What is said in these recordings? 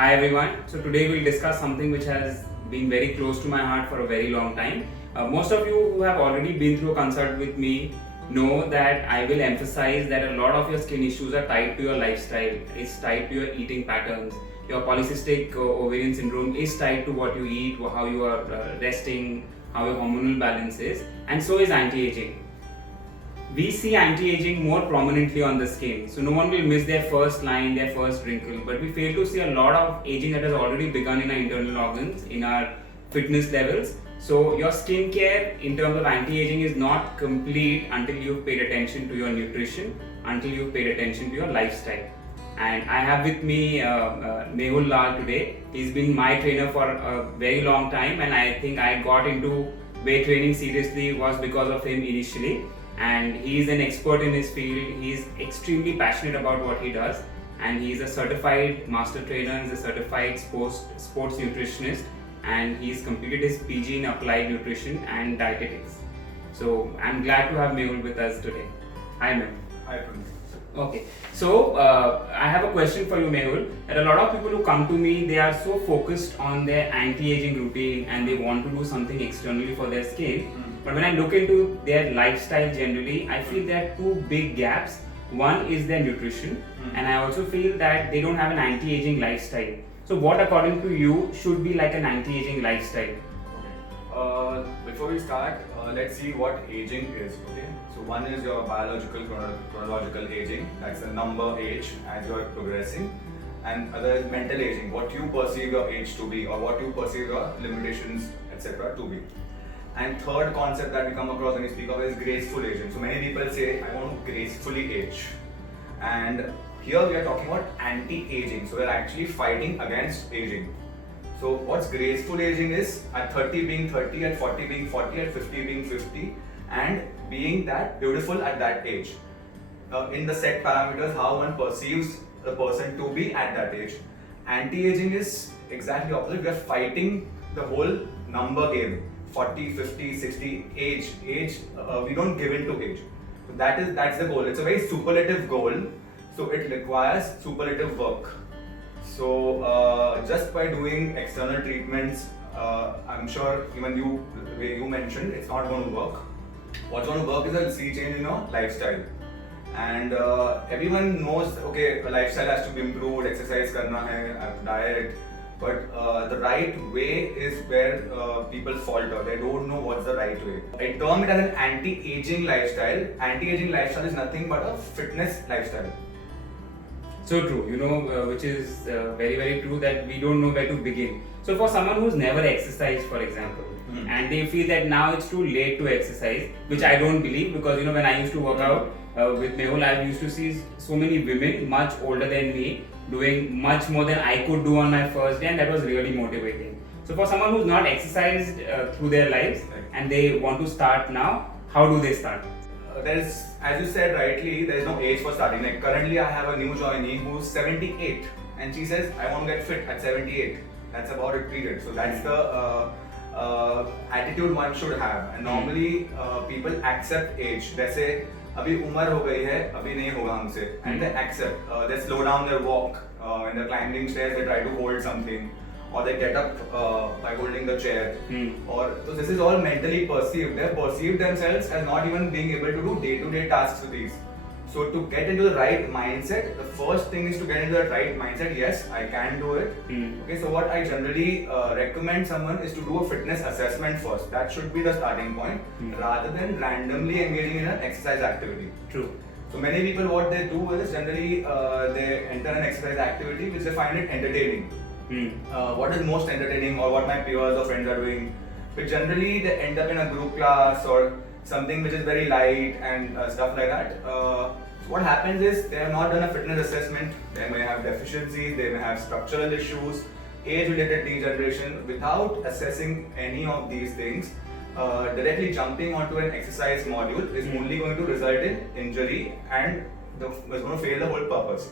Hi everyone. So today we'll discuss something which has been very close to my heart for a very long time. Most of you who have already been through a consult with me know that I will emphasize that a lot of your skin issues are tied to your lifestyle, is tied to your eating patterns. Your polycystic ovarian syndrome is tied to what you eat, how you are resting, how your hormonal balance is, and so is anti-aging. We see anti-aging more prominently on the skin. So no one will miss their first line, their first wrinkle, but we fail to see a lot of aging that has already begun in our internal organs, in our fitness levels. So your skincare in terms of anti-aging is not complete until you've paid attention to your nutrition, until you've paid attention to your lifestyle. And I have with me Mehul Lal today. He's been my trainer for a very long time, and I think I got into weight training seriously was because of him initially. And he's an expert in his field. He's extremely passionate about what he does, and he's a certified master trainer. He's a certified sports nutritionist, and he's completed his PG in applied nutrition and dietetics. So I'm glad to have Mehul with us today. Hi, Mehul. Hi, Prince. Okay, so I have a question for you, Mehul. That a lot of people who come to me, they are so focused on their anti-aging routine and they want to do something externally for their skin. But when I look into their lifestyle generally, I feel there are two big gaps. One is their nutrition, and I also feel that they don't have an anti-aging lifestyle. So, what according to you should be like an anti-aging lifestyle? Before we start, let's see what aging is. Okay, so one is your biological chronological aging. That's the number age as you are progressing, and other is mental aging. What you perceive your age to be, or what you perceive your limitations, etc. to be. And third concept that we come across when we speak of is graceful aging. So many people say, I want to gracefully age. And here we are talking about anti-aging. So we are actually fighting against aging. So what's graceful aging is at 30 being 30, at 40 being 40, at 50 being 50, and being that beautiful at that age. In the set parameters, how one perceives the person to be at that age. Anti-aging is exactly opposite. We are fighting the whole number game. 40, 50, 60, age, we don't give in to age. So that's the goal. It's a very superlative goal, so it requires superlative work. So just by doing external treatments, I'm sure even you mentioned, it's not going to work. What's going to work is a sea change in your lifestyle. And everyone knows, okay, lifestyle has to be improved, exercise karna hai, diet. But the right way is where people falter. They don't know what's the right way. I term it as an anti-aging lifestyle. Anti-aging lifestyle is nothing but a fitness lifestyle. So true, which is very, very true that we don't know where to begin. So for someone who's never exercised, for example, and they feel that now it's too late to exercise, which I don't believe, because when I used to work out with Mehul, I used to see so many women much older than me doing much more than I could do on my first day, and that was really motivating. So for someone who's not exercised through their lives and they want to start now, how do they start? There's, as you said rightly, there's no age for starting. Like currently I have a new joinee who's 78 and she says, I want to get fit at 78. That's about it, period. So that's the attitude one should have. And normally people accept age. They say, अभी उम्र हो गई है, अभी नहीं होगा हमसे, and they accept. They slow down their walk. When they're climbing stairs, they try to hold something, or they get up by holding the chair. So this is all mentally perceived. They perceive themselves as not even being able to do day-to-day tasks with these. So to get into the right mindset, the first thing is to get into that right mindset. Yes, I can do it. Okay, so what I generally recommend someone is to do a fitness assessment first. That should be the starting point, rather than randomly engaging in an exercise activity. True. So many people, what they do is generally they enter an exercise activity which they find it entertaining. What is most entertaining, or what my peers or friends are doing, but generally they end up in a group class or something which is very light and stuff like that. What happens is they have not done a fitness assessment. They may have deficiencies, they may have structural issues, age-related degeneration. Without assessing any of these things, directly jumping onto an exercise module is only going to result in injury and is going to fail the whole purpose.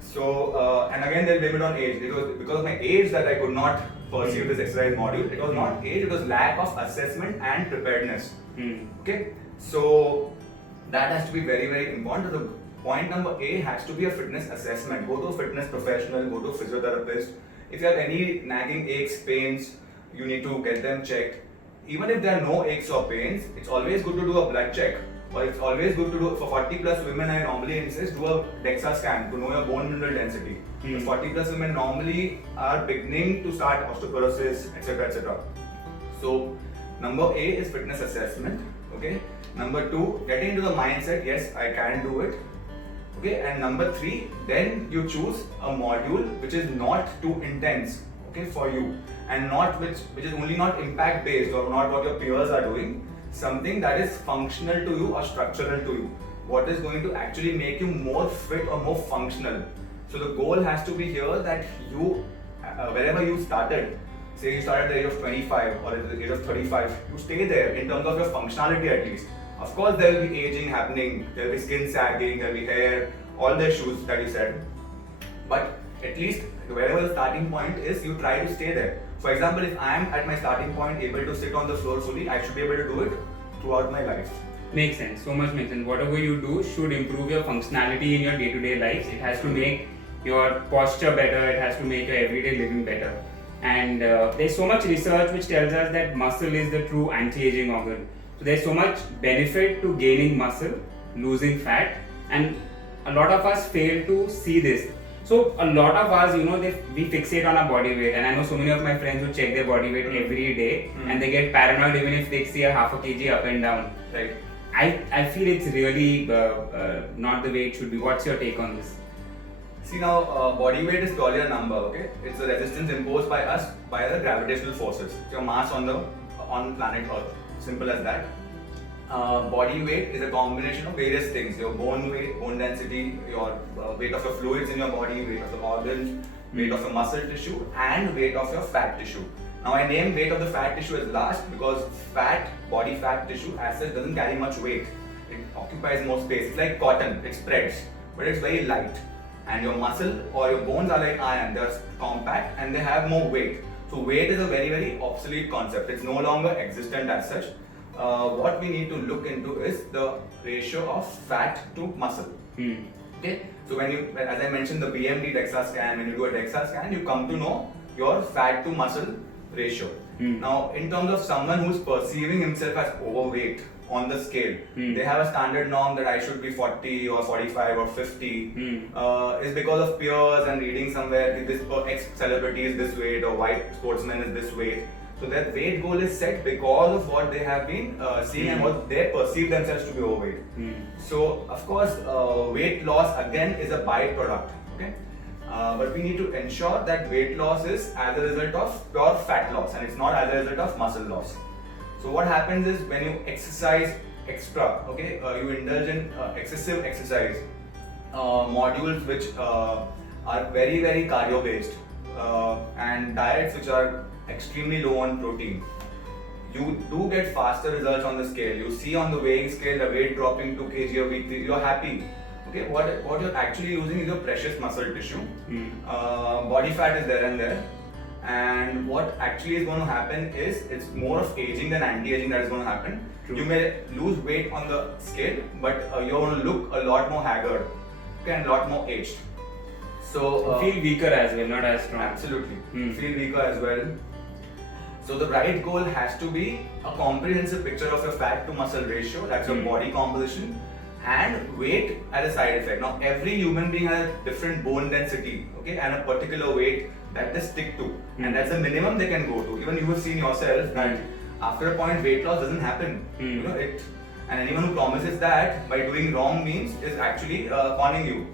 So, and again, they'll blame it on age. It was because of my age that I could not pursue this exercise module. It was not age, it was lack of assessment and preparedness. Okay, so that has to be very, very important. The point number A has to be a fitness assessment. Go to a fitness professional, go to a physiotherapist. if you have any nagging aches, pains, you need to get them checked. Even if there are no aches or pains, it's always good to do a blood check. Or it's always good to do, for 40 plus women, I normally insist, do a DEXA scan to know your bone mineral density. 40 plus women normally are beginning to start osteoporosis, etc. etc. So, number A is fitness assessment. Okay. Number 2, getting into the mindset, yes, I can do it. Okay. And number 3, then you choose a module which is not too intense, okay, for you, and not which is only not impact based or not what your peers are doing. Something that is functional to you or structural to you. What is going to actually make you more fit or more functional. So the goal has to be here that you, wherever you started, say you started at the age of 25 or at the age of 35, you stay there in terms of your functionality at least. Of course, there will be aging happening, there will be skin sagging, there will be hair, all the issues that you said. But at least wherever the starting point is, you try to stay there. For example, if I am at my starting point able to sit on the floor fully, I should be able to do it throughout my life. Makes sense. So much makes sense. Whatever you do should improve your functionality in your day-to-day lives. It has to make your posture better. It has to make your everyday living better. And there's so much research which tells us that muscle is the true anti-aging organ. So there's so much benefit to gaining muscle, losing fat, and a lot of us fail to see this. So a lot of us, we fixate on our body weight, and I know so many of my friends who check their body weight every day, and they get paranoid even if they see a half a kg up and down. Right. I feel it's really not the way it should be. What's your take on this? See now, body weight is purely a number. Okay, it's the resistance imposed by us by the gravitational forces. It's your mass on planet Earth. Simple as that. Body weight is a combination of various things: your bone weight, bone density, your weight of your fluids in your body, weight of the organs, weight of the muscle tissue, and weight of your fat tissue. Now I name weight of the fat tissue as last because body fat tissue as such doesn't carry much weight. It occupies more space. It's like cotton, it spreads, but it's very light. And your muscle or your bones are like iron, they're compact and they have more weight. So weight is a very, very obsolete concept. It's no longer existent as such. What we need to look into is the ratio of fat to muscle. Okay, so when you, as I mentioned, the BMD DEXA scan, when you do a DEXA scan, you come to know your fat to muscle ratio. Now, in terms of someone who's perceiving himself as overweight on the scale, they have a standard norm that I should be 40 or 45 or 50. Is because of peers and reading somewhere this X celebrity is this weight or white sportsman is this weight. So their weight goal is set because of what they have been seeing and what they perceive themselves to be overweight. So of course, weight loss again is a byproduct. Okay, but we need to ensure that weight loss is as a result of pure fat loss and it's not as a result of muscle loss. So what happens is when you exercise extra, okay, you indulge in excessive exercise, modules which are very, very cardio based, and diets which are extremely low on protein, you do get faster results on the scale. You see on the weighing scale the weight dropping 2 kg a week, you're happy. Okay, what you're actually losing is your precious muscle tissue. Body fat is there and there. And what actually is going to happen is it's more of aging than anti-aging that is going to happen. True. You may lose weight on the scale, but you're going to look a lot more haggard, okay, and a lot more aged. So feel weaker as well, not as strong. Absolutely, feel weaker as well. So the right goal has to be a comprehensive picture of your fat to muscle ratio, that's your body composition, and weight as a side effect. Now every human being has a different bone density, okay, and a particular weight that they stick to, and that's the minimum they can go to. Even you have seen yourself that after a point weight loss doesn't happen. You know it, and anyone who promises that by doing wrong means is actually conning you.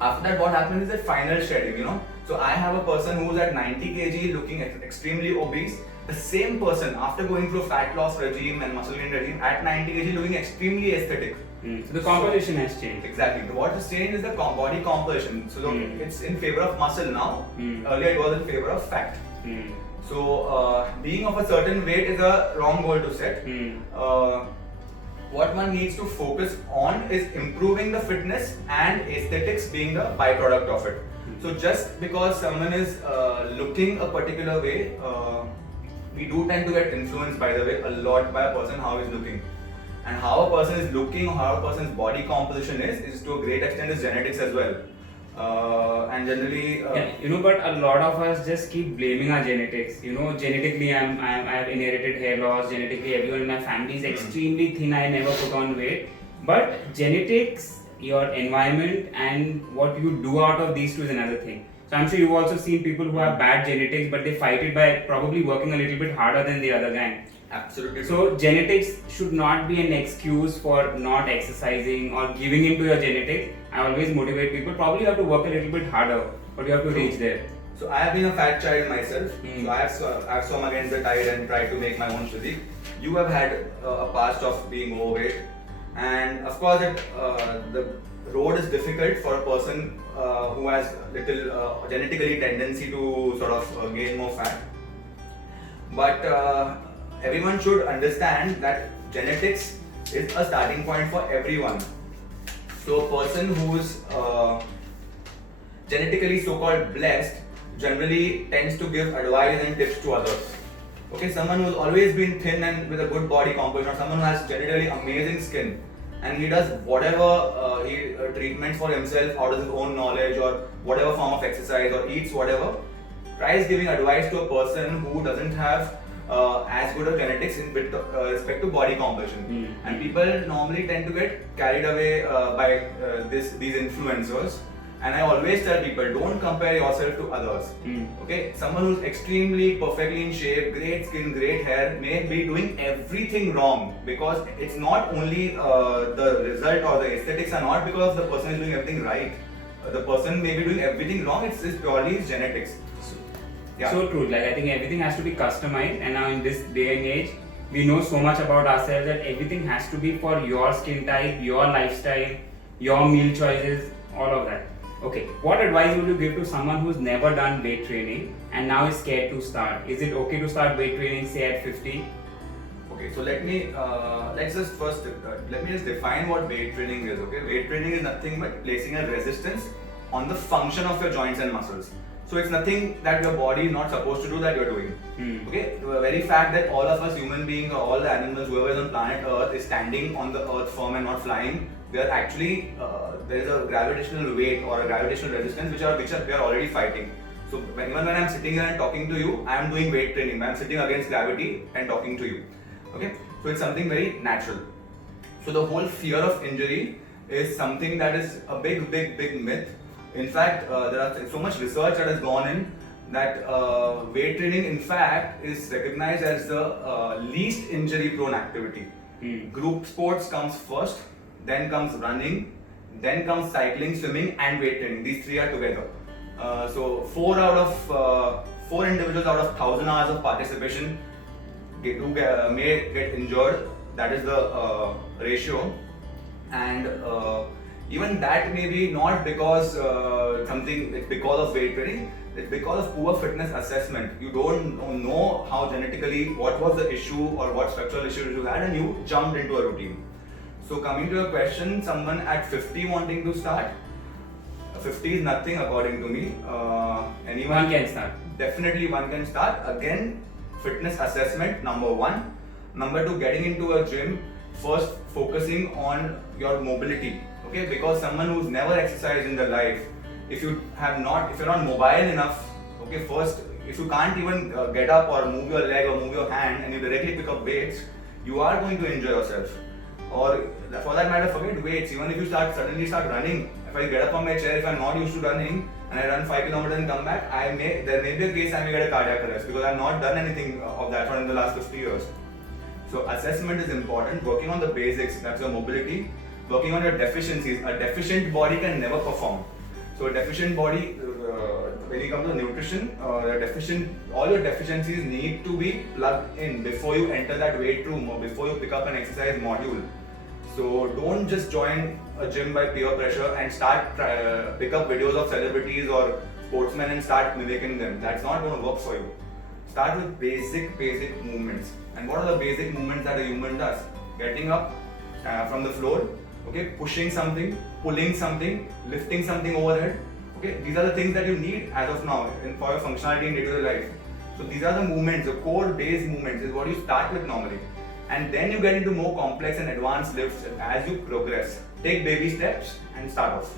After that, what happens is that final shedding. You know, so I have a person who's at 90 kg looking extremely obese. The same person after going through a fat loss regime and muscle gain regime at 90 kg looking extremely aesthetic. So the composition has changed. Exactly. What has changed is the body composition. So it's in favor of muscle now. Earlier it was in favor of fat. So being of a certain weight is a wrong goal to set. What one needs to focus on is improving the fitness and aesthetics being the byproduct of it. So just because someone is looking a particular way, we do tend to get influenced, by the way, a lot by a person how he's looking. And how a person is looking or how a person's body composition is to a great extent is genetics as well. And generally, Yeah, but a lot of us just keep blaming our genetics. Genetically, I have inherited hair loss. Genetically, everyone in my family is extremely thin. I never put on weight. But genetics, your environment, and what you do out of these two is another thing. So I'm sure you've also seen people who have bad genetics, but they fight it by probably working a little bit harder than the other guy. absolutely. So genetics should not be an excuse for not exercising or giving into your genetics. I always motivate people. Probably you have to work a little bit harder, but you have to reach there. So I have been a fat child myself. Hmm. So I have swum against the tide and tried to make my own physique. You have had a past of being overweight, and of course, the road is difficult for a person who has little genetically tendency to sort of gain more fat. But everyone should understand that genetics is a starting point for everyone. So a person who's genetically so-called blessed generally tends to give advice and tips to others. Okay, someone who's always been thin and with a good body composition, or someone who has genetically amazing skin, and he does whatever treatments for himself out of his own knowledge, or whatever form of exercise, or eats whatever, tries giving advice to a person who doesn't have as good of genetics in respect to body composition. And people normally tend to get carried away by these influencers. And I always tell people, don't compare yourself to others. Okay, someone who's extremely perfectly in shape, great skin, great hair, may be doing everything wrong, because it's not only the result or the aesthetics are not because the person is doing everything right. The person may be doing everything wrong. It's purely his genetics. Yeah. So true. Like, I think everything has to be customized, and now in this day and age, we know so much about ourselves that everything has to be for your skin type, your lifestyle, your meal choices, all of that. Okay, what advice would you give to someone who's never done weight training and now is scared to start? Is it okay to start weight training, say at 50? Okay, so let me just define what weight training is. Okay, weight training is nothing but placing a resistance on the function of your joints and muscles. So it's nothing that your body is not supposed to do that you're doing. Okay, the very fact that all of us human beings or all the animals, whoever is on planet Earth, is standing on the earth firm and not flying, we are actually there is a gravitational weight or a gravitational resistance which we are already fighting. So even when I'm sitting here and talking to you, I am doing weight training. I'm sitting against gravity and talking to you. Okay, so it's something very natural. So the whole fear of injury is something that is a big myth. In fact, there are so much research that has gone in that weight training, in fact, is recognized as the least injury-prone activity. Group sports comes first, then comes running, then comes cycling, swimming, and weight training. These three are together. So 4 individuals out of 1,000 hours of participation may get injured. That is the ratio, and even that may be not because it's because of weight training. It's because of poor fitness assessment. You don't know how genetically what was the issue or what structural issue you had, and you jumped into a routine. So coming to your question, someone at 50 wanting to start, 50 is nothing according to me. Anyone can start. Definitely one can start. Again, fitness assessment, number 1. Number 2, getting into a gym, first focusing on your mobility. Okay, because someone who's never exercised in their life, if you're not mobile enough, okay, first, if you can't even get up or move your leg or move your hand and you directly pick up weights, you are going to injure yourself. Or for that matter, forget weights. Even if you suddenly start running, if I get up from my chair, if I'm not used to running and I run 5 kilometers and come back, there may be a case I may get a cardiac arrest because I've not done anything of that sort in the last 50 years. So assessment is important. Working on the basics, that's your mobility. Working on your deficiencies. A deficient body can never perform. So a deficient body, when you come to nutrition, all your deficiencies need to be plugged in before you enter that weight room or before you pick up an exercise module. So don't just join a gym by peer pressure and pick up videos of celebrities or sportsmen and start mimicking them. That's not going to work for you. Start with basic movements. And what are the basic movements that a human does? Getting up from the floor, okay, pushing something, pulling something, lifting something overhead. Okay, these are the things that you need as of now for your functionality in day-to-day life. So these are the movements, the core base movements is what you start with normally. And then you get into more complex and advanced lifts as you progress. Take baby steps and start off.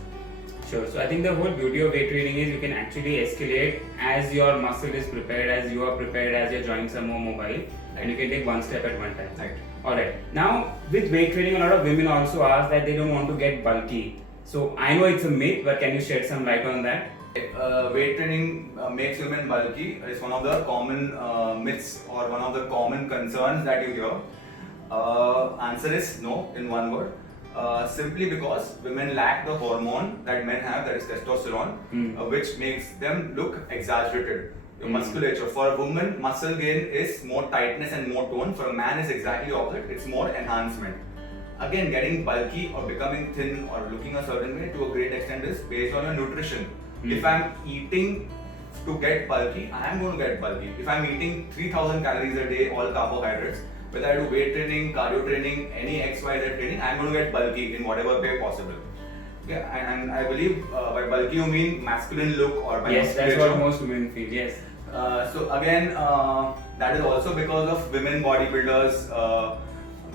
Sure. So I think the whole beauty of weight training is you can actually escalate as your muscle is prepared, as you are prepared, as your joints are more mobile, and you can take one step at one time. Right. Alright. Now with weight training, a lot of women also ask that they don't want to get bulky. So I know it's a myth, but can you shed some light on that? Weight training makes women bulky is one of the common myths or one of the common concerns that you hear. Answer is no in one word. Simply because women lack the hormone that men have, that is testosterone, which makes them look exaggerated. Your musculature for a woman, muscle gain is more tightness and more tone. For a man, is exactly opposite. It's more enhancement. Again, getting bulky or becoming thin or looking a certain way to a great extent is based on your nutrition. If I'm eating to get bulky, I am going to get bulky. If I'm eating 3000 calories a day, all carbohydrates, whether I do weight training, cardio training, any XYZ training, I'm going to get bulky in whatever way possible. Yeah, and I believe by bulky you mean masculine look or by Yes, that's musculature. what most women feel. Yes. So again, that is also because of women bodybuilders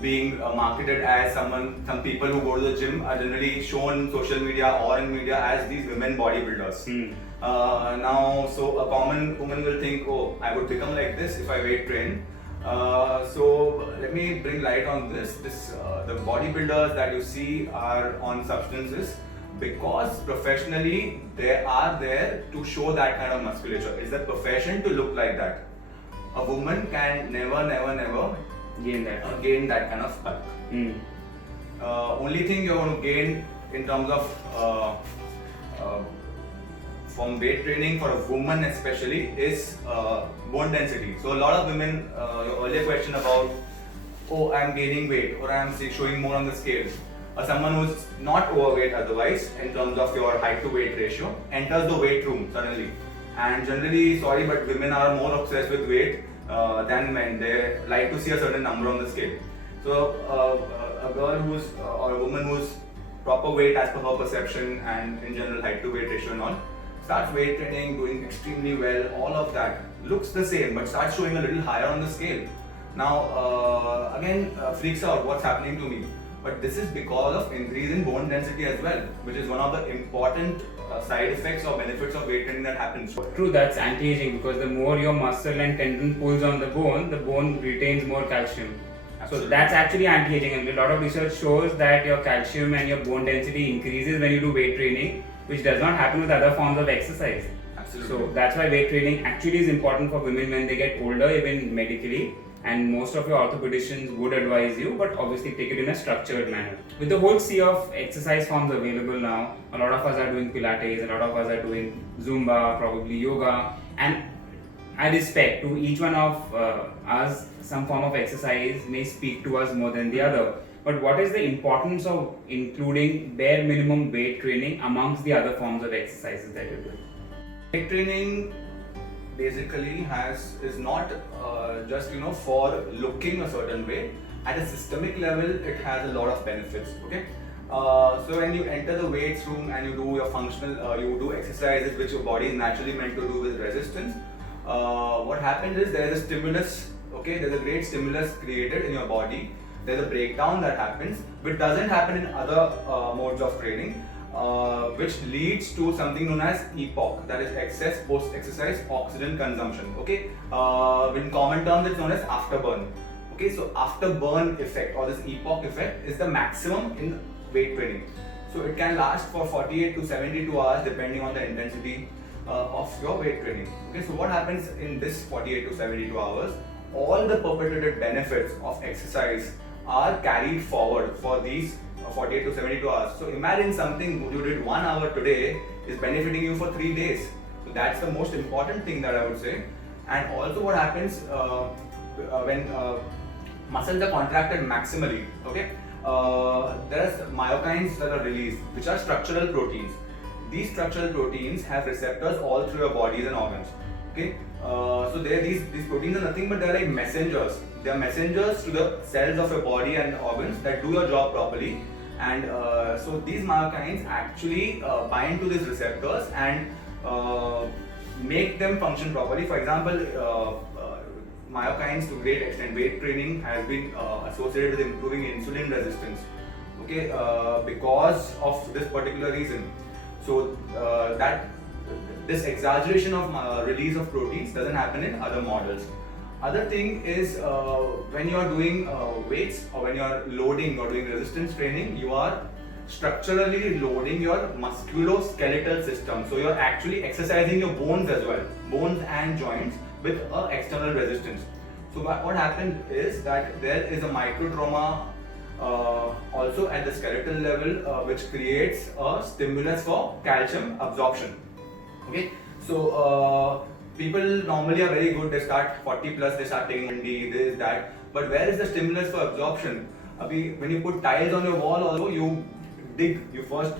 being marketed as some people who go to the gym are generally shown social media or in media as these women bodybuilders. Now, so a common woman will think, oh, I would become like this if I weight train. So let me bring light on this. The bodybuilders that you see are on substances because professionally they are there to show that kind of musculature. It's a profession to look like that. A woman can never Gain that. gain that kind of bulk. Only thing you're going to gain in terms of from weight training for a woman especially is bone density. So a lot of women, your earlier question about, oh, I'm gaining weight or I'm showing more on the scale. Someone who's not overweight otherwise in terms of your height to weight ratio enters the weight room suddenly. And generally, sorry, but women are more obsessed with weight than men. They like to see a certain number on the scale. So a girl who's or a woman who's proper weight as per her perception and in general height to weight ratio and all, starts weight training, doing extremely well, all of that looks the same but starts showing a little higher on the scale. Now again freaks out what's happening to me. But this is because of increase in bone density as well, which is one of the important side effects or benefits of weight training that happens. True, that's anti-aging because the more your muscle and tendon pulls on the bone retains more calcium. Absolutely. So that's actually anti-aging, and a lot of research shows that your calcium and your bone density increases when you do weight training, which does not happen with other forms of exercise. Absolutely. So that's why weight training actually is important for women when they get older, even medically. And most of your orthopedicians would advise you, but obviously take it in a structured manner. With the whole sea of exercise forms available now, a lot of us are doing Pilates, a lot of us are doing Zumba, probably yoga, and I respect to each one of us, some form of exercise may speak to us more than the other. But what is the importance of including bare minimum weight training amongst the other forms of exercises that you're doing? Weight training basically is not just for looking a certain way. At a systemic level, it has a lot of benefits. Okay, so when you enter the weights room and you do your functional, you do exercises which your body is naturally meant to do with resistance. What happens is there is a stimulus. Okay, there's a great stimulus created in your body. There's a breakdown that happens, which doesn't happen in other modes of training. Which leads to something known as EPOC, that is excess post-exercise oxygen consumption. Okay, in common terms, it's known as afterburn. Okay, so afterburn effect or this EPOC effect is the maximum in weight training. So it can last for 48 to 72 hours depending on the intensity of your weight training. Okay, so what happens in this 48 to 72 hours? All the perpetuated benefits of exercise are carried forward for these 48 to 72 hours. So imagine something you did 1 hour today is benefiting you for 3 days. So that's the most important thing that I would say. And also what happens when muscles are contracted maximally, okay, there's myokines that are released, which are structural proteins. These structural proteins have receptors all through your bodies and organs. Okay, so these proteins are nothing but they're like messengers. They are messengers to the cells of your body and organs that do your job properly. And so these myokines actually bind to these receptors and make them function properly. For example, myokines to a great extent, weight training has been associated with improving insulin resistance. Okay, because of this particular reason. So that this exaggeration of release of proteins doesn't happen in other models. Other thing is when you are doing weights or when you are loading or doing resistance training, you are structurally loading your musculoskeletal system. So you are actually exercising your bones as well, bones and joints with external resistance. So what happened is that there is a micro trauma also at the skeletal level, which creates a stimulus for calcium absorption. Okay, so people normally are very good. They start 40 plus, they start taking ND, this, that. But where is the stimulus for absorption? When you put tiles on your wall, also you dig. You first,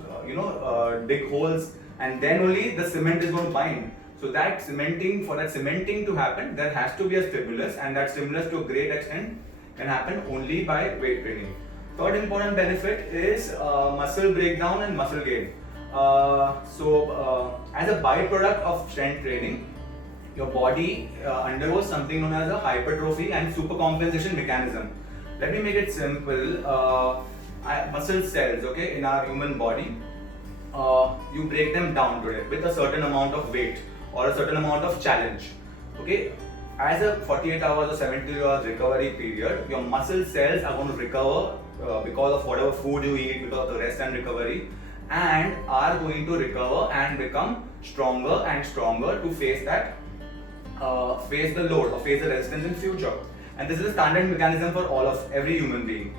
dig holes, and then only the cement is going to bind. So that cementing, for that cementing to happen, there has to be a stimulus, and that stimulus to a great extent can happen only by weight training. Third important benefit is muscle breakdown and muscle gain. As a byproduct of strength training, your body undergoes something known as a hypertrophy and supercompensation mechanism. Let me make it simple. Muscle cells, okay, in our human body, you break them down today with a certain amount of weight or a certain amount of challenge. Okay, as a 48 hours or 72 hours recovery period, your muscle cells are going to recover because of whatever food you eat, because of the rest and recovery, and are going to recover and become stronger and stronger to face that, face the load or face the resistance in future. And this is a standard mechanism for every human being.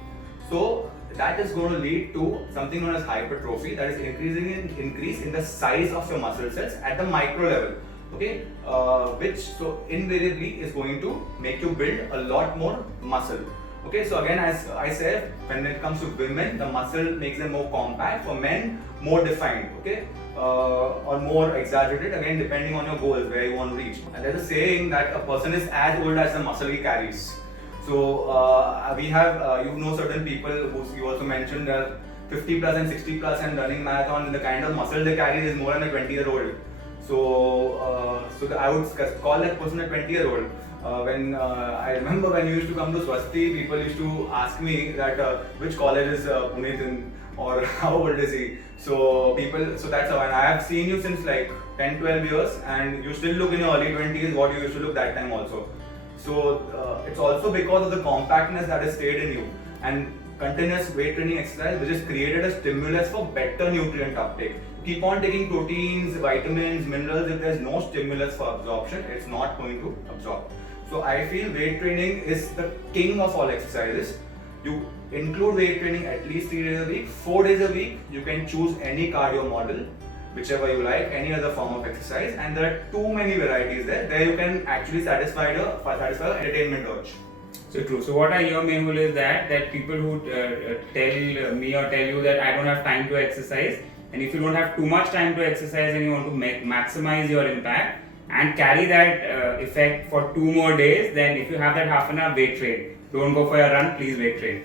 So that is going to lead to something known as hypertrophy, that is increase in the size of your muscle cells at the micro level. Okay, which so invariably is going to make you build a lot more muscle. Okay, so again, as I said, when it comes to women, the muscle makes them more compact. For men, more defined. Okay, or more exaggerated. Again, depending on your goals, where you want to reach. And there's a saying that a person is as old as the muscle he carries. So we have, certain people who you also mentioned are 50 plus and 60 plus and running marathon. The kind of muscle they carry is more than a 20-year-old. So I would call that person a 20-year-old. When I remember when you used to come to Swasti, people used to ask me that which college is Puneet in, or how old is he. So that's how. And I have seen you since like 10-12 years, and you still look in your early 20s what you used to look that time also. So it's also because of the compactness that has stayed in you, and continuous weight training exercise which has created a stimulus for better nutrient uptake. Keep on taking proteins, vitamins, minerals. If there's no stimulus for absorption, it's not going to absorb. So I feel weight training is the king of all exercises. You include weight training at least 3 days a week, 4 days a week. You can choose any cardio model, whichever you like, any other form of exercise, and there are too many varieties there. There you can actually satisfy the entertainment urge. So true. So what I hear, Mehul, is that people who tell me or tell you that I don't have time to exercise, and if you don't have too much time to exercise and you want to maximize your impact and carry that effect for 2 more days, then if you have that half an hour, weight train. Don't go for a run, please weight train.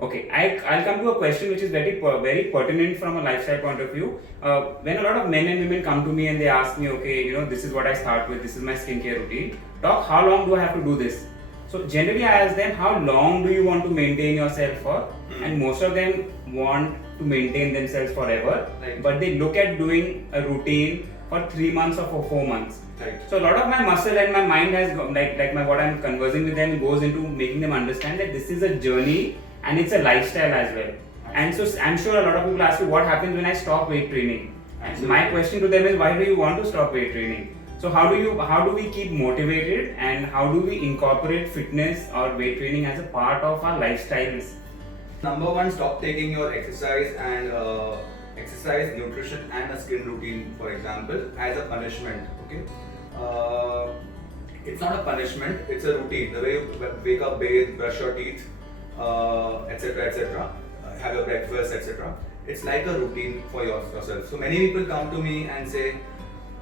Okay, I'll come to a question which is very pertinent from a lifestyle point of view. When a lot of men and women come to me and they ask me, okay, this is what I start with, this is my skincare routine. Doc, how long do I have to do this? So generally I ask them, how long do you want to maintain yourself for? And most of them want to maintain themselves forever. Right. But they look at doing a routine for 3 months or for 4 months. Right. So a lot of my muscle and my mind has what I'm conversing with them goes into making them understand that this is a journey and it's a lifestyle as well. And so I'm sure a lot of people ask you, what happens when I stop weight training? And my question to them is, why do you want to stop weight training? So how do we keep motivated, and how do we incorporate fitness or weight training as a part of our lifestyles? Number one, stop taking your exercise and exercise, nutrition and a skin routine, for example, as a punishment. Okay, it's not a punishment, it's a routine. The way you wake up, bathe, brush your teeth, etc., have your breakfast, etc. It's like a routine for yourself. So many people come to me and say,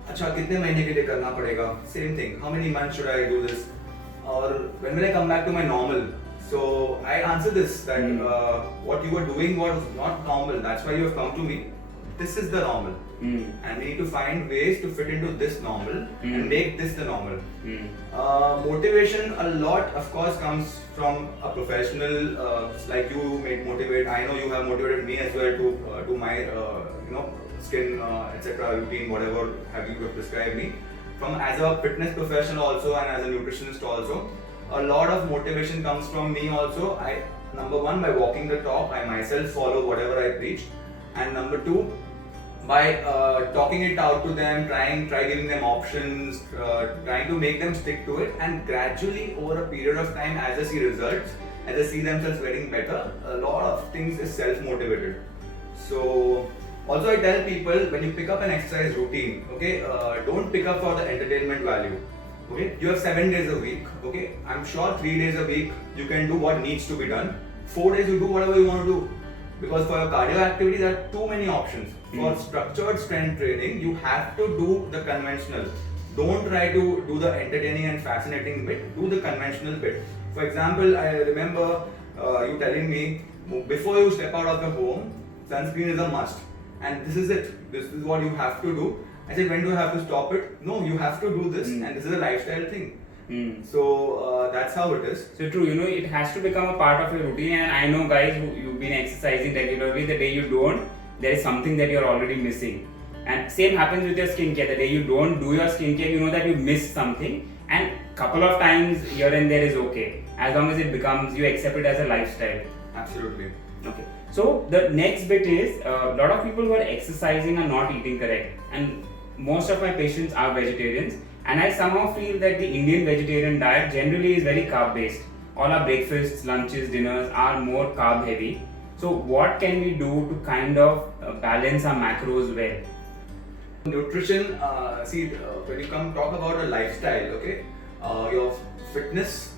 "Acha, kitne mahine ke liye karna padega?" Same thing. How many months should I do this? Or when will I come back to my normal? So I answer this that what you were doing was not normal. That's why you have come to me. this is the normal. And we need to find ways to fit into this normal and make this the normal. Motivation a lot, of course, comes from a professional, like you motivate. I know you have motivated me as well to do my skin etc. routine, whatever have you prescribed me. From as a fitness professional also and as a nutritionist also, a lot of motivation comes from me also. Number one, by walking the talk, I myself follow whatever I preach, and number two, by talking it out to them, try giving them options, trying to make them stick to it, and gradually over a period of time, as they see results, as they see themselves getting better, a lot of things is self-motivated. So also I tell people, when you pick up an exercise routine, okay, don't pick up for the entertainment value. Okay, you have 7 days a week. Okay, I'm sure 3 days a week you can do what needs to be done. 4 days you do whatever you want to do. Because for your cardio activity, there are too many options. For structured strength training, you have to do the conventional. Don't try to do the entertaining and fascinating bit. Do the conventional bit. For example, I remember you telling me, before you step out of your home, sunscreen is a must. And this is it. This is what you have to do. I said, when do I have to stop it? No, you have to do this, and this is a lifestyle thing. So that's how it is. So true, it has to become a part of your routine, and I know guys who you've been exercising regularly, the day you don't, there is something that you're already missing. And same happens with your skincare. The day you don't do your skincare, you know that you missed something, and couple of times here and there is okay, as long as it becomes, you accept it as a lifestyle. Absolutely. Okay. So the next bit is, a lot of people who are exercising are not eating correct, and most of my patients are vegetarians, and I somehow feel that the Indian vegetarian diet generally is very carb based. All our breakfasts, lunches, dinners are more carb heavy. So what can we do to kind of balance our macros well? Nutrition, when you talk about a lifestyle, okay, your fitness,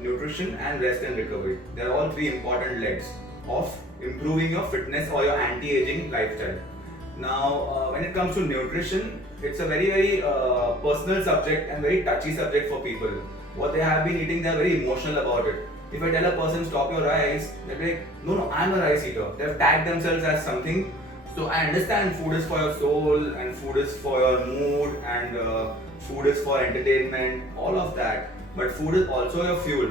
nutrition and rest and recovery, they are all three important legs of improving your fitness or your anti-aging lifestyle. Now, when it comes to nutrition, it's a very, very personal subject and very touchy subject for people. What they have been eating, they are very emotional about it. If I tell a person, stop your rice, they're like, no, I'm a rice eater. They've tagged themselves as something. So I understand food is for your soul, and food is for your mood, and food is for entertainment, all of that. But food is also your fuel.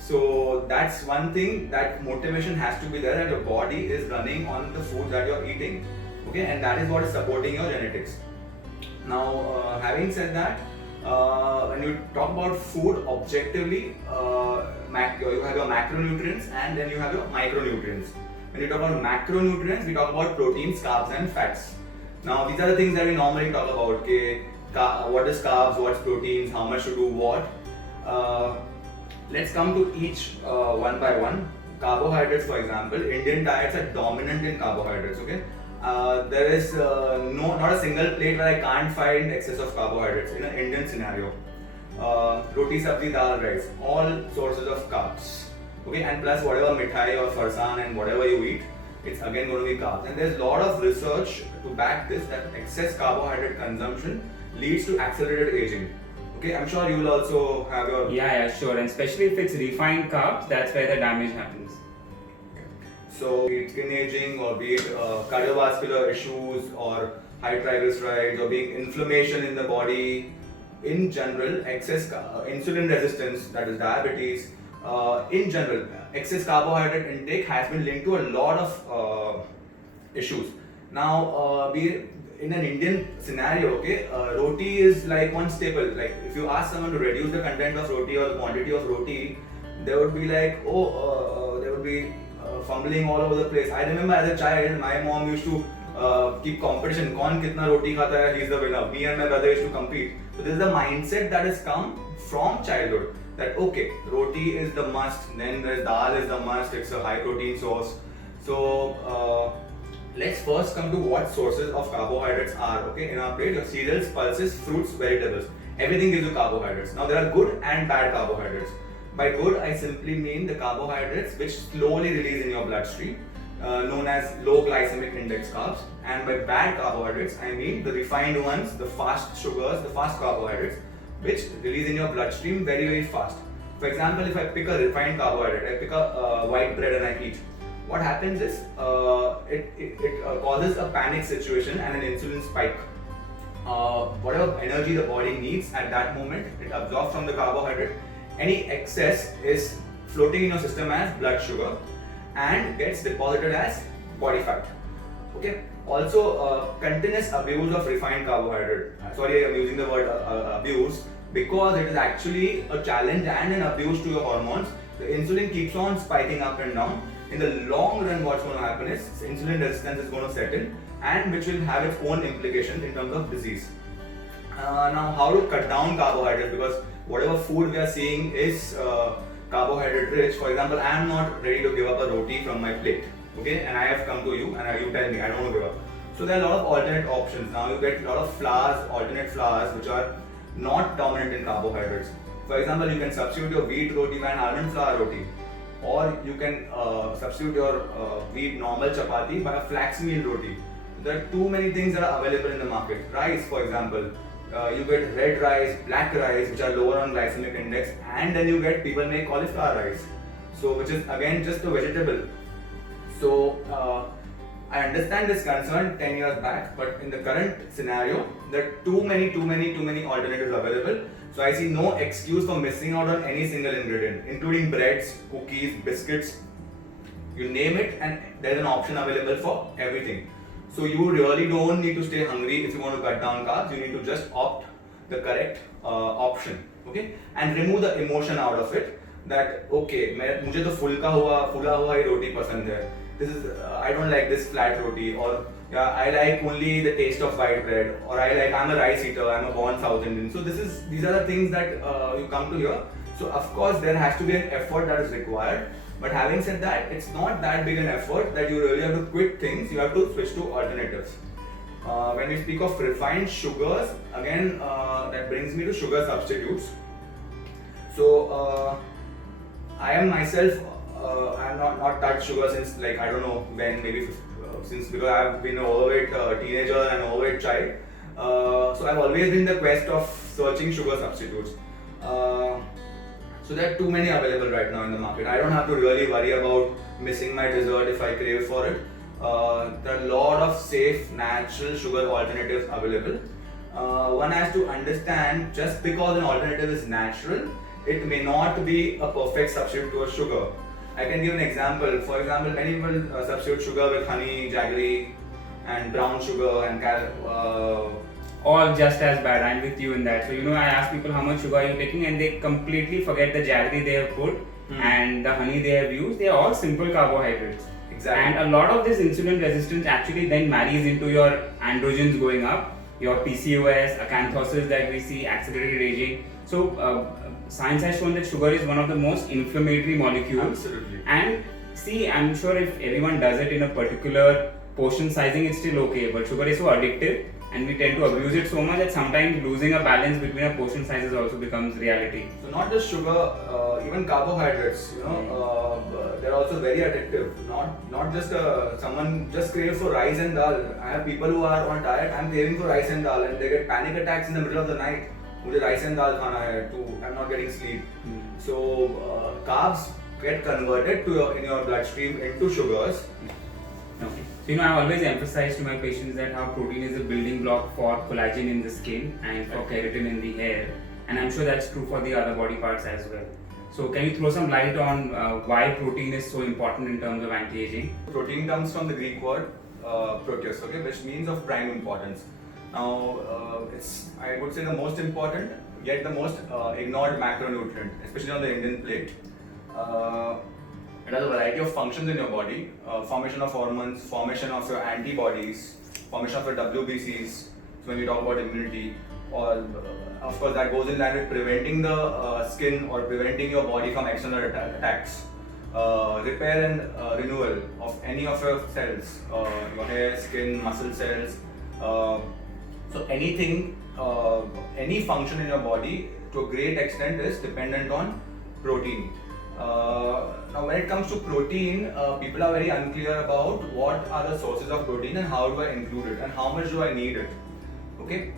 So that's one thing, that motivation has to be there, that your body is running on the food that you're eating. Okay, and that is what is supporting your genetics. Now, having said that, when you talk about food objectively, you have your macronutrients and then you have your micronutrients. When you talk about macronutrients, we talk about proteins, carbs and fats. Now, these are the things that we normally talk about. Okay, what is carbs, what's proteins, how much to do what. Let's come to each one by one. Carbohydrates, for example, Indian diets are dominant in carbohydrates. Okay, there is not a single plate where I can't find excess of carbohydrates in an Indian scenario. Roti, sabzi, dal, rice, all sources of carbs. Okay, and plus whatever mithai or farsan and whatever you eat, it's again going to be carbs. And there's a lot of research to back this, that excess carbohydrate consumption leads to accelerated aging. Okay, I'm sure you will also have your... Yeah, sure. And especially if it's refined carbs, that's where the damage happens. So, be it skin aging or be it cardiovascular issues or high triglycerides or being inflammation in the body, in general, excess insulin resistance, that is diabetes, in general, excess carbohydrate intake has been linked to a lot of issues. Now, in an Indian scenario, okay, roti is like one staple. Like if you ask someone to reduce the content of roti or the quantity of roti, they would be like, they would be fumbling all over the place. I remember as a child, my mom used to keep competition. Kaun kitna roti khata hai, he's the winner. Me and my brother used to compete. So this is the mindset that has come from childhood. That okay, roti is the must, then there's dal is the must, it's a high protein source. So let's first come to what sources of carbohydrates are. Okay, in our plate, your cereals, pulses, fruits, vegetables. Everything gives you carbohydrates. Now there are good and bad carbohydrates. By good, I simply mean the carbohydrates which slowly release in your bloodstream, known as low glycemic index carbs. And by bad carbohydrates, I mean the refined ones, the fast sugars, the fast carbohydrates, which release in your bloodstream very, very fast. For example, if I pick a refined carbohydrate, I pick a white bread and I eat. What happens is, it causes a panic situation and an insulin spike. Whatever energy the body needs at that moment, it absorbs from the carbohydrate. Any excess is floating in your system as blood sugar and gets deposited as body fat. Okay. Also, continuous abuse of refined carbohydrate. Sorry, I'm using the word abuse because it is actually a challenge and an abuse to your hormones. The insulin keeps on spiking up and down. In the long run, what's going to happen is insulin resistance is going to set in, and which will have its own implications in terms of disease. Now, how to cut down carbohydrates, because whatever food we are seeing is carbohydrate rich. For example, I am not ready to give up a roti from my plate, okay, and I have come to you and you tell me I don't want to give up. So there are a lot of alternate options. Now you get a lot of flours, alternate flours which are not dominant in carbohydrates. For example, you can substitute your wheat roti by an almond flour roti, or you can substitute your wheat normal chapati by a flax meal roti. There are too many things that are available in the market. Rice, for example, you get red rice, black rice, which are lower on glycemic index, and then you get people make cauliflower rice, so which is again just a vegetable. So I understand this concern 10 years back, but in the current scenario, there are too many alternatives available. So I see no excuse for missing out on any single ingredient, including breads, cookies, biscuits, you name it, and there's an option available for everything. So you really don't need to stay hungry if you want to cut down carbs. You need to just opt the correct option, okay, and remove the emotion out of it. That okay, मुझे तो फुला हुआ ही रोटी पसंद है. This is I don't like this flat roti, or yeah, I like only the taste of white bread, or I'm a rice eater, I'm a born South Indian. So these are the things that you come to hear. So of course there has to be an effort that is required. But having said that, it's not that big an effort that you really have to quit things. You have to switch to alternatives. When we speak of refined sugars, again that brings me to sugar substitutes. So I am myself. I have not touched sugar since like I don't know when, maybe since because I have been an overweight teenager and an overweight child. So I've always been in the quest of searching sugar substitutes. So there are too many available right now in the market. I don't have to really worry about missing my dessert if I crave for it. There are a lot of safe, natural sugar alternatives available. One has to understand, just because an alternative is natural, it may not be a perfect substitute to a sugar. I can give an example. For example, many people substitute sugar with honey, jaggery, and brown sugar and all just as bad. I'm with you in that. So I ask people how much sugar are you taking, and they completely forget the jaggery they have put and the honey they have used. They are all simple carbohydrates. Exactly. And a lot of this insulin resistance actually then marries into your androgens going up, your PCOS, acanthosis that we see, accelerated aging. So science has shown that sugar is one of the most inflammatory molecules. Absolutely. And see, I'm sure if everyone does it in a particular portion sizing, it's still okay. But sugar is so addictive, and we tend to abuse it so much that sometimes losing a balance between a portion sizes also becomes reality. So not just sugar, even carbohydrates, they're also very addictive. Not just someone just craves for rice and dal. I have people who are on diet. I'm craving for rice and dal, and they get panic attacks in the middle of the night. मुझे rice and dal खाना है, I'm not getting sleep. So carbs get converted in your bloodstream into sugars. Okay. So I always emphasize to my patients that how protein is a building block for collagen in the skin and for keratin in the hair, and I'm sure that's true for the other body parts as well. So can you throw some light on why protein is so important in terms of anti-aging? Protein comes from the Greek word proteus, okay, which means of prime importance. Now it's, I would say, the most important yet the most ignored macronutrient, especially on the Indian plate. It has a variety of functions in your body: formation of hormones, formation of your antibodies, formation of your WBCs. So when we talk about immunity, or of course that goes in line with preventing the skin or preventing your body from external attacks. Repair and renewal of any of your cells, your hair, skin, muscle cells. So anything, any function in your body to a great extent is dependent on protein. Now when it comes to protein, people are very unclear about what are the sources of protein and how do I include it and how much do I need it. Okay,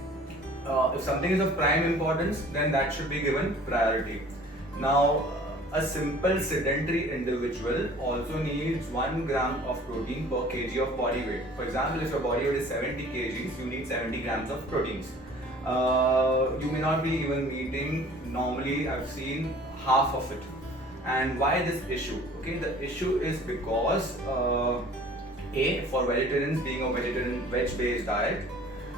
if something is of prime importance, then that should be given priority. Now a simple sedentary individual also needs 1 gram of protein per kg of body weight. For example, if your body weight is 70 kgs, you need 70 grams of proteins. You may not be even eating, normally I've seen half of it. And why this issue? Okay, the issue is because for vegetarians, being a vegetarian veg-based diet,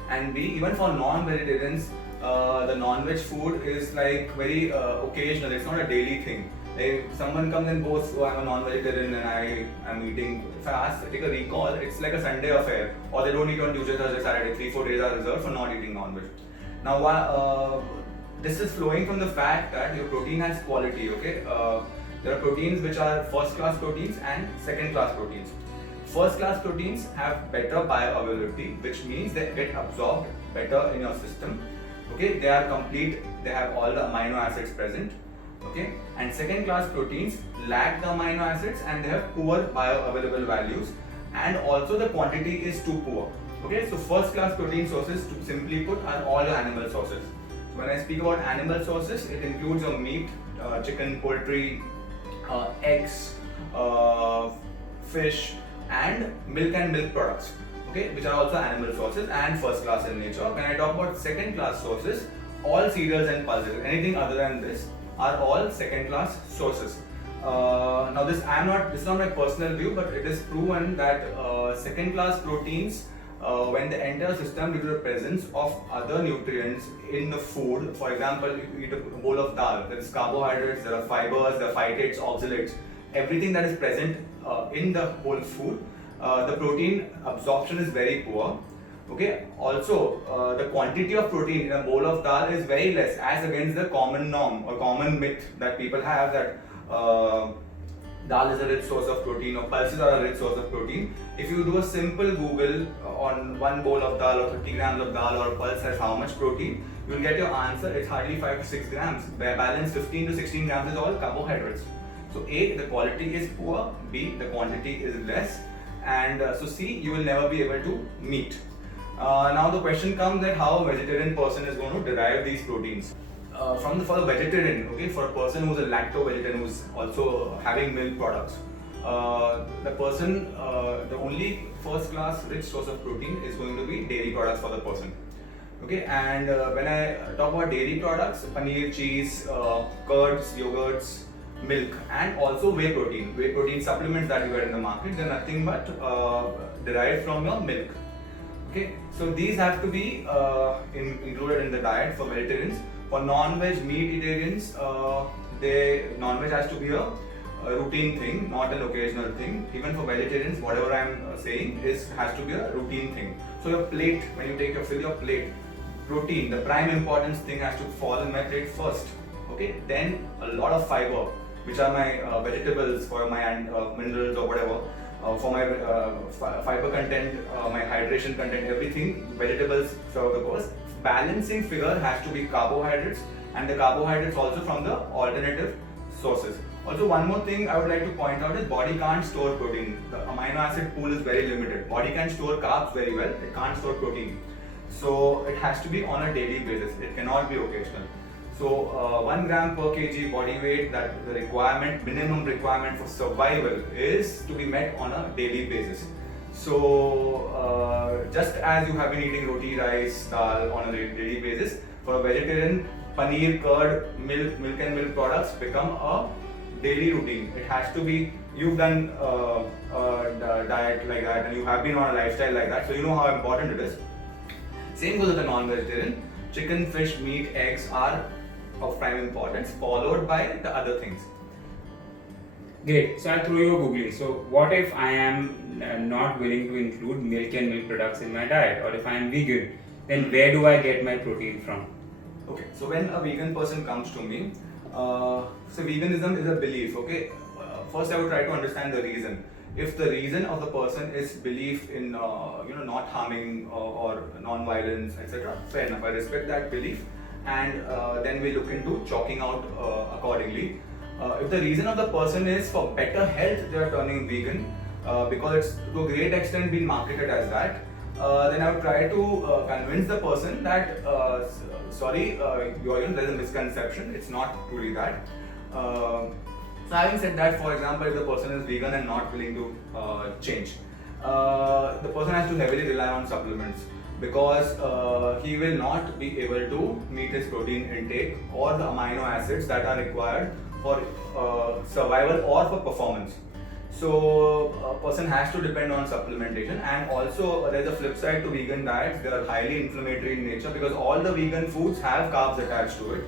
and B, even for non-vegetarians, the non-veg food is like very occasional. It's not a daily thing. If someone comes and goes, oh, I'm a non-vegetarian and I am eating fast, take a recall, it's like a Sunday affair. Or they don't eat on Tuesday, Thursday, Saturday. 3-4 days are reserved for not eating non-veg. Now, this is flowing from the fact that your protein has quality. Okay, there are proteins which are first-class proteins and second-class proteins. First-class proteins have better bioavailability, which means they get absorbed better in your system. Okay, they are complete, they have all the amino acids present. Okay, and second-class proteins lack the amino acids and they have poor bioavailable values, and also the quantity is too poor. Okay, so first-class protein sources, to simply put, are all your animal sources. When I speak about animal sources, it includes your meat, chicken, poultry, eggs, fish, and milk products, okay, which are also animal sources and first class in nature. When I talk about second class sources, all cereals and pulses, anything other than this, are all second class sources. Now this is not my personal view, but it is proven that second class proteins, when they enter system due to the presence of other nutrients in the food, for example, you eat a bowl of dal, there is carbohydrates, there are fibers, there are phytates, oxalates, everything that is present in the whole food, the protein absorption is very poor. Okay. Also, the quantity of protein in a bowl of dal is very less, as against the common norm or common myth that people have that dal is a rich source of protein or pulses are a rich source of protein. If you do a simple Google on one bowl of dal or 30 grams of dal or pulse has how much protein, you will get your answer. It's hardly 5 to 6 grams. Where balance 15 to 16 grams is all carbohydrates. So A, the quality is poor, B, the quantity is less, and so C, you will never be able to meet. Now the question comes that how a vegetarian person is going to derive these proteins. For the vegetarian, okay, for a person who's a lacto-vegetarian who's also having milk products, the person, the only first-class rich source of protein is going to be dairy products for the person. Okay, and when I talk about dairy products, paneer, cheese, curds, yogurts, milk, and also whey protein supplements that you get in the market, they're nothing but derived from your milk. Okay, so these have to be included in the diet for vegetarians. For non-veg meat-eatarians, non-veg has to be a routine thing, not an occasional thing. Even for vegetarians, whatever I'm saying has to be a routine thing. So your plate, when you fill your plate, protein, the prime importance thing has to fall in my plate first. Okay, then a lot of fiber, which are my vegetables for my minerals or whatever, for my fiber content, my hydration content, everything, vegetables serve the course. Balancing figure has to be carbohydrates, and the carbohydrates also from the alternative sources. Also, one more thing I would like to point out is body can't store protein. The amino acid pool is very limited. Body can store carbs very well, it can't store protein. So it has to be on a daily basis. It cannot be occasional. So 1 gram per kg body weight, that the minimum requirement for survival is to be met on a daily basis. So just as you have been eating roti, rice, dal on a daily basis, for a vegetarian, paneer, curd, milk and milk products become a daily routine. It has to be, you've done a diet like that and you have been on a lifestyle like that, so you know how important it is. Same goes with the non-vegetarian. Chicken, fish, meat, eggs are of prime importance, followed by the other things. Great. So I'll throw you a googly. So what if I am not willing to include milk and milk products in my diet, or if I am vegan, then where do I get my protein from? Okay, so when a vegan person comes to me, so veganism is a belief. Okay, first I would try to understand the reason. If the reason of the person is belief in not harming or non-violence, etc., fair enough, I respect that belief, and then we look into chalking out accordingly. If the reason of the person is for better health, they are turning vegan because it's to a great extent been marketed as that, then I would try to convince the person that there's a misconception, it's not truly that. So having said that, for example, if the person is vegan and not willing to change, the person has to heavily rely on supplements because he will not be able to meet his protein intake or the amino acids that are required for survival or for performance. So a person has to depend on supplementation, and also there's a flip side to vegan diets. They are highly inflammatory in nature because all the vegan foods have carbs attached to it.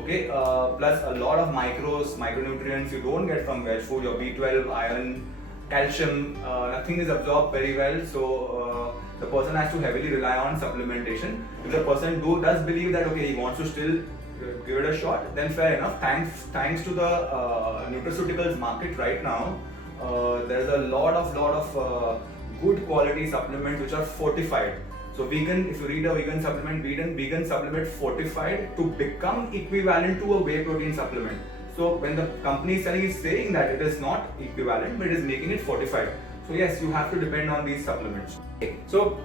Okay, plus a lot of micronutrients you don't get from veg food. Your B12, iron, calcium, nothing is absorbed very well. So the person has to heavily rely on supplementation. If the person does believe that okay, he wants to still give it a shot, then fair enough. Thanks to the nutraceuticals market right now. There's a lot of good quality supplements which are fortified. So vegan, if you read a vegan supplement fortified to become equivalent to a whey protein supplement. So when the company is selling, is saying that it is not equivalent, but it is making it fortified. So yes, you have to depend on these supplements. So,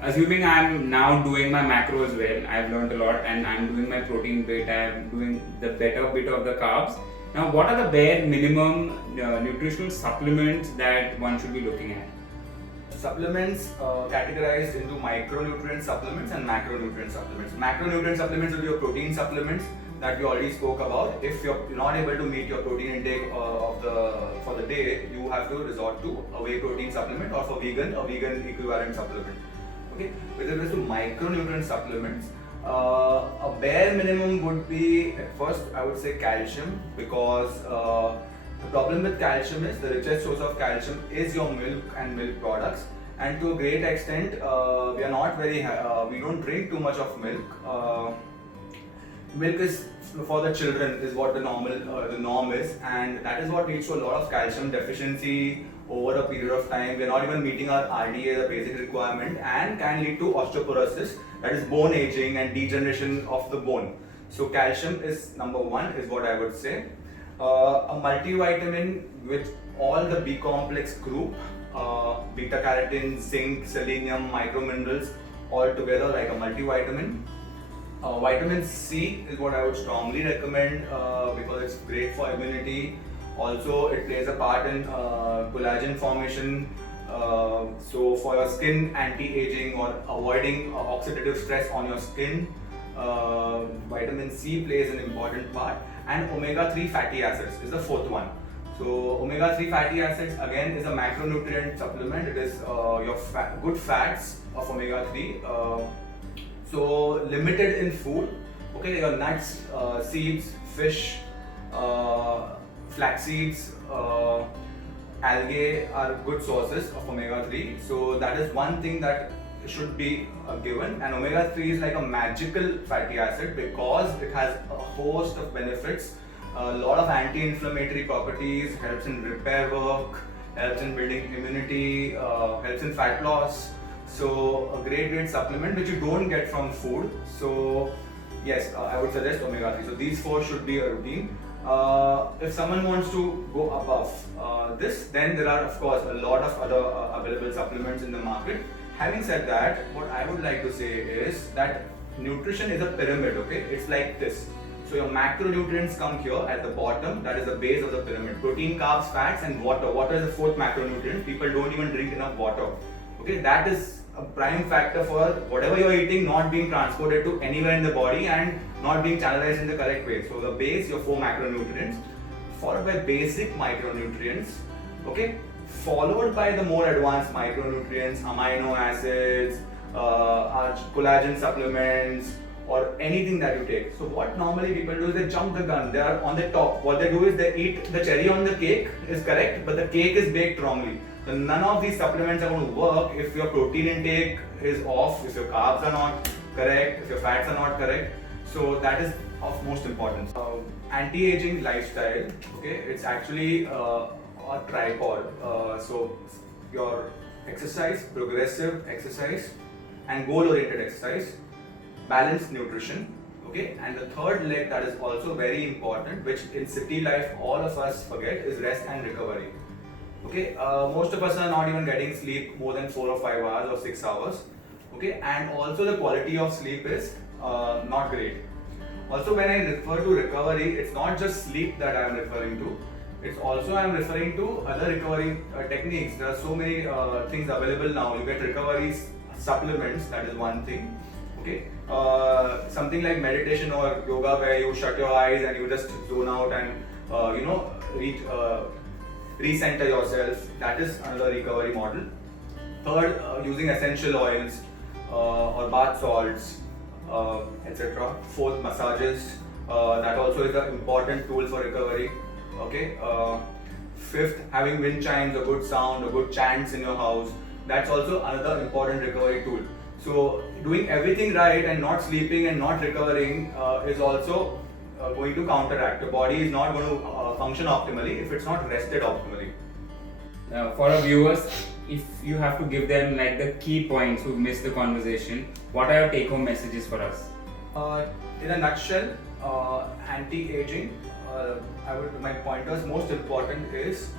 assuming I'm now doing my macros well, I've learned a lot, and I'm doing my protein bit, I'm doing the better bit of the carbs. Now, what are the bare minimum nutritional supplements that one should be looking at? Supplements categorized into micronutrient supplements and macronutrient supplements. Macronutrient supplements will be your protein supplements that we already spoke about. If you're not able to meet your protein intake for the day, you have to resort to a whey protein supplement, or for vegan, a vegan equivalent supplement. Okay. With regards to micronutrient supplements, a bare minimum would be, at first I would say calcium, because the problem with calcium is the richest source of calcium is your milk and milk products, and to a great extent we don't drink too much of milk. Milk is for the children is what the norm is, and that is what leads to a lot of calcium deficiency over a period of time. We are not even meeting our RDA, the basic requirement, and can lead to osteoporosis, that is bone aging and degeneration of the bone. So calcium is number one, is what I would say. A multivitamin with all the B complex group, beta carotene, zinc, selenium, microminerals all together, like a multivitamin. Vitamin C is what I would strongly recommend because it's great for immunity. Also, it plays a part in collagen formation. So for your skin, anti-aging or avoiding oxidative stress on your skin, vitamin C plays an important part. And omega-3 fatty acids is the fourth one. So omega-3 fatty acids again is a macronutrient supplement. It is your good fats of omega-3. So limited in food. Okay, your nuts, seeds, fish, flax seeds, algae are good sources of omega-3. So that is one thing that should be given. And omega-3 is like a magical fatty acid because it has a host of benefits, a lot of anti-inflammatory properties, helps in repair work, helps in building immunity, helps in fat loss. So a great supplement which you don't get from food. So yes, I would suggest omega-3. So these four should be a routine. If someone wants to go above this, then there are of course a lot of other available supplements in the market. Having said that, what I would like to say is that nutrition is a pyramid, okay? It's like this. So your macronutrients come here at the bottom, that is the base of the pyramid. Protein, carbs, fats and water. Water is the fourth macronutrient. People don't even drink enough water. Okay, that is a prime factor for whatever you're eating not being transported to anywhere in the body and not being channelized in the correct way. So the base, your four macronutrients, followed by basic micronutrients, okay, followed by the more advanced micronutrients, amino acids, collagen supplements, or anything that you take. So what normally people do is they jump the gun. They are on the top. What they do is they eat the cherry on the cake is correct, but the cake is baked wrongly. So none of these supplements are going to work if your protein intake is off, if your carbs are not correct, if your fats are not correct. So that is of most importance. Anti-aging lifestyle, okay, it's actually a tripod. So your exercise, progressive exercise, and goal-oriented exercise, balanced nutrition, okay, and the third leg that is also very important, which in city life all of us forget, is rest and recovery. Okay, most of us are not even getting sleep more than 4 or 5 hours or 6 hours. Okay, and also the quality of sleep is not great. Also, when I refer to recovery, it's not just sleep that I am referring to. It's also I'm referring to other recovery techniques. There are so many things available now. You get recovery supplements. That is one thing. Okay, something like meditation or yoga where you shut your eyes and you just zone out and recenter yourself. That is another recovery model. Third, using essential oils or bath salts, etc. Fourth, massages. That also is an important tool for recovery. Okay. Fifth, having wind chimes, a good sound, a good chants in your house. That's also another important recovery tool. So doing everything right and not sleeping and not recovering is also going to counteract. The body is not going to function optimally if it's not rested optimally. For our viewers, if you have to give them like the key points who missed the conversation, what are your take-home messages for us? In a nutshell, anti-aging, my pointers most important is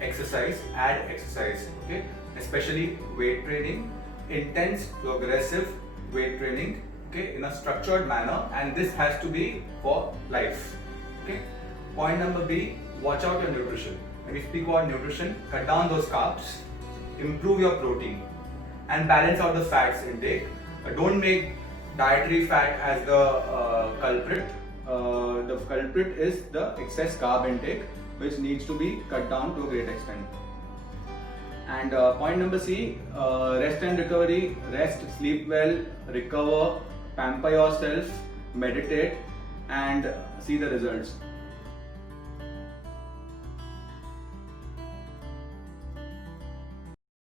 exercise, add exercise, okay, especially weight training, intense progressive weight training, okay, in a structured manner, and this has to be for life. Okay. Point number B, watch out your nutrition. When we speak about nutrition, cut down those carbs, improve your protein, and balance out the fats intake. Don't make dietary fat as the culprit. The culprit is the excess carb intake, which needs to be cut down to a great extent. And point number C, rest and recovery. Rest, sleep well, recover, pamper yourself, meditate, and see the results.